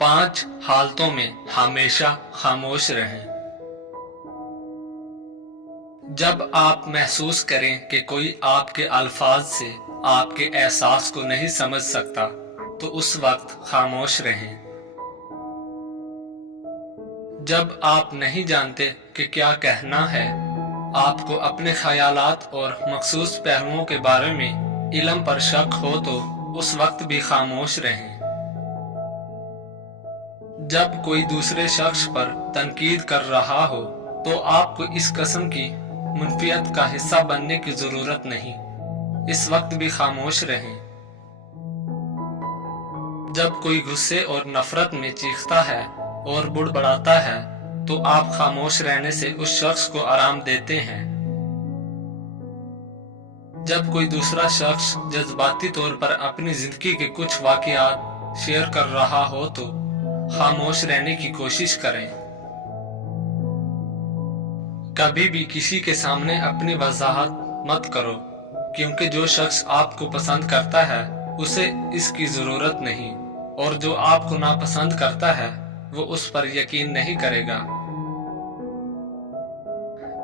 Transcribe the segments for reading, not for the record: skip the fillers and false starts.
5 हालतों में हमेशा खामोश रहें। जब आप महसूस करें कि कोई आपके अल्फाज से आपके एहसास को नहीं समझ सकता, तो उस वक्त खामोश रहें। जब आप नहीं जानते कि क्या कहना है, आपको अपने ख्यालात और मखसूस पहलुओं के बारे में इल्म पर शक हो, तो उस वक्त भी खामोश रहें। जब कोई दूसरे शख्स पर तनकीद कर रहा हो, तो आपको इस किस्म की मुनफियत का हिस्सा बनने की जरूरत नहीं, इस वक्त भी खामोश रहें। जब कोई गुस्से और नफरत में चीखता है और बुड़बड़ाता है, तो आप खामोश रहने से उस शख्स को आराम देते हैं। जब कोई दूसरा शख्स जज्बाती तौर पर अपनी जिंदगी के कुछ वाकयात शेयर कर रहा हो, तो खामोश रहने की कोशिश करें। कभी भी किसी के सामने अपनी वजाहत मत करो, क्योंकि जो शख्स आपको पसंद करता है उसे इसकी जरूरत नहीं, और जो आपको नापसंद करता है वो उस पर यकीन नहीं करेगा।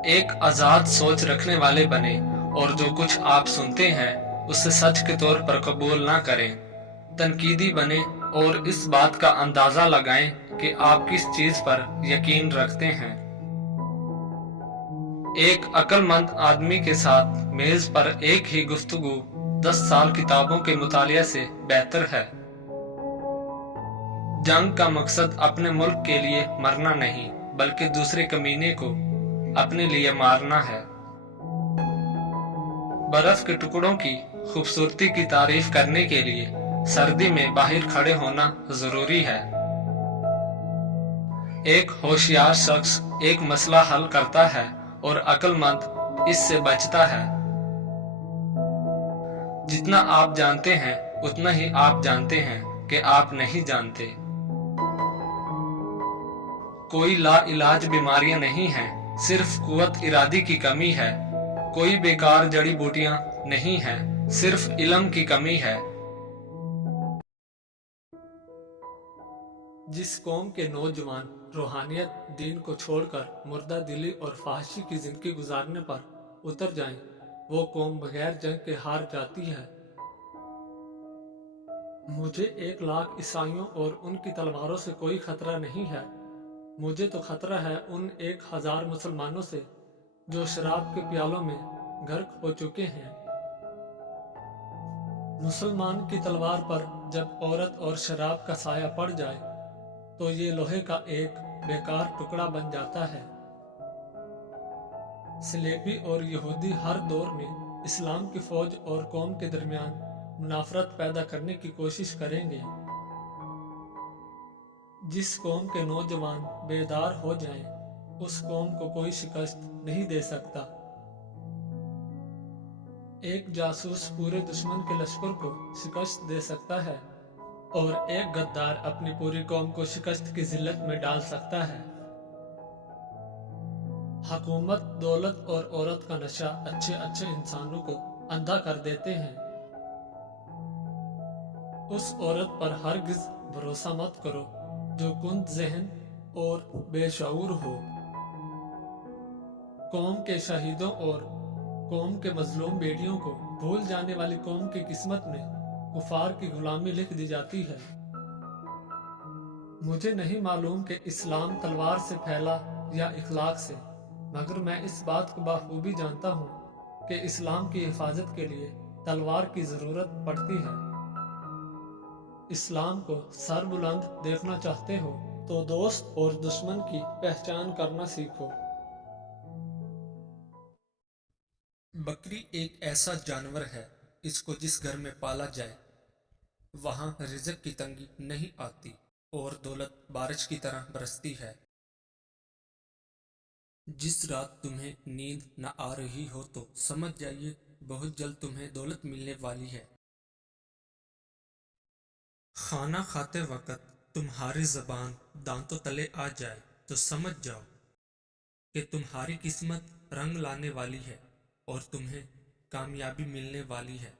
एक आजाद सोच रखने वाले बने, और जो कुछ आप सुनते हैं उसे सच के तौर पर कबूल ना करें। तनकीदी बने और इस बात का अंदाजा लगाएं कि आप किस चीज पर यकीन रखते हैं। एक अक्लमंद आदमी के साथ मेज पर एक ही गुफ्तगू 10 साल किताबों के मुतालिया से बेहतर है। जंग का मकसद अपने मुल्क के लिए मरना नहीं, बल्कि दूसरे कमीने को अपने लिए मारना है। बर्फ के टुकड़ों की खूबसूरती की तारीफ करने के लिए सर्दी में बाहर खड़े होना जरूरी है। एक होशियार शख्स एक मसला हल करता है और अक्लमंद इससे बचता है। जितना आप जानते हैं उतना ही आप जानते हैं कि आप नहीं जानते। कोई लाइलाज बीमारियां नहीं हैं, सिर्फ कुव्वत इरादी की कमी है। कोई बेकार जड़ी बूटियां नहीं हैं, सिर्फ इल्म की कमी है। जिस कौम के नौजवान रूहानियत दीन को छोड़कर मुर्दा दिली और फाहशी की जिंदगी गुजारने पर उतर जाएं, वो कौम बगैर जंग के हार जाती है। मुझे 1 लाख ईसाइयों और उनकी तलवारों से कोई खतरा नहीं है। मुझे तो खतरा है उन 1000 मुसलमानों से जो शराब के प्यालों में गर्क हो चुके हैं। मुसलमान की तलवार पर जब औरत और शराब का साया पड़ जाए, तो ये लोहे का एक बेकार टुकड़ा बन जाता है। सलेबी और यहूदी हर दौर में इस्लाम की फौज और कौम के दरमियान मुनाफरत पैदा करने की कोशिश करेंगे। जिस कौम के नौजवान बेदार हो जाएं, उस कौम को कोई शिकस्त नहीं दे सकता। एक जासूस पूरे दुश्मन के लश्कर को शिकस्त दे सकता है, और एक गद्दार अपनी पूरी कौम को शिकस्त की जिल्लत में डाल सकता है। हुकूमत, दौलत और औरत का नशा अच्छे अच्छे इंसानों को अंधा कर देते हैं। उस औरत पर हरगिज भरोसा मत करो जो कुंद ज़हन और बेशऊर हो। कौम के शहीदों और कौम के मजलूम बेटियों को भूल जाने वाली कौम की किस्मत में कुफार की गुलामी लिख दी जाती है। मुझे नहीं मालूम कि इस्लाम तलवार से फैला या इखलाक से, मगर मैं इस बात को बखूबी जानता हूँ कि इस्लाम की हिफाजत के लिए तलवार की जरूरत पड़ती है। इस्लाम को सर बुलंद देखना चाहते हो तो दोस्त और दुश्मन की पहचान करना सीखो। बकरी एक ऐसा जानवर है, इसको जिस घर में पाला जाए वहां रिज़्क की तंगी नहीं आती और दौलत बारिश की तरह बरसती है। जिस रात तुम्हें नींद न आ रही हो तो समझ जाइए बहुत जल्द तुम्हें दौलत मिलने वाली है। खाना खाते वक्त तुम्हारी जबान दांतों तले आ जाए तो समझ जाओ कि तुम्हारी किस्मत रंग लाने वाली है और तुम्हें कामयाबी मिलने वाली है।